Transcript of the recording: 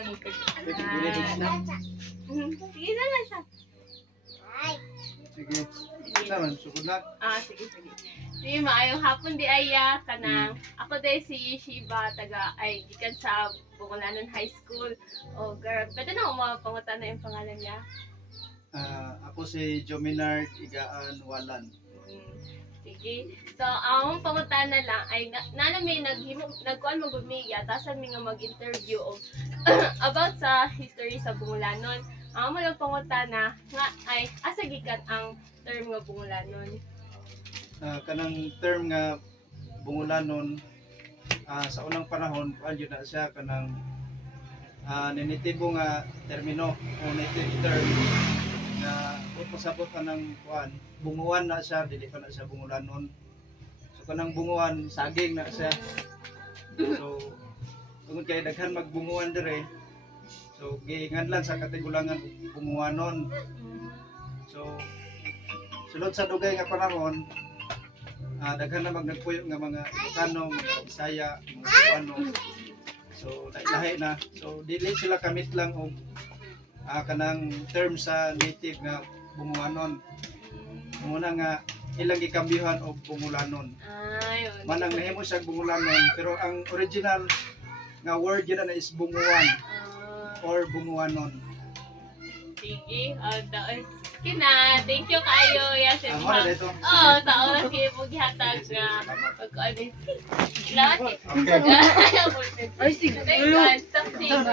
na mo kayo. Sige na lang siya. Sige. Naman, sukod na. Sige. Sige, maayong hapon di aya kanang ako day si Shiba gikan sa Bungolanon High School. Girl, pwede na ako mapangutan na yung pangalan niya. Ako si Jominard Igaan Walan. Sige. So, ang pangutan na lang ay nanami nagkuan mo gud mi yatasan mi nga mag-interview about sa history sa Bungolanon. Ang mo lang pangutan na nga ay asa gikan ang term nga Bungolanon. Kanang term nga Bungolanon sa unang panahon kuan yun na siya kanang ninitibo nga termino o native term na pasabot kanang kuan bunguan na siya, dili pa na siya Bungolanon. So kanang bunguan saging na siya. So tungod kay daghan magbunguan dire, so giingnan sa katigulangan bunguanon. So sulod sa dugay nga panahon daghan na nagpuyo nga mga Ilocano, mga Bisaya, mga Cebuano. So lahi na. So dili sila kamit lang og kanang term sa native nga bunguanon. Muna nga ilang gikambyuhan og Bungolanon. Manang nahimo siya Bungolanon, pero ang original nga word yun na is bunguan or bunguanon. Sige, kina, thank you kayo ya sa sa oras kayo mo gihatag nga pagkuan. Salamat. Ay sige. Sige.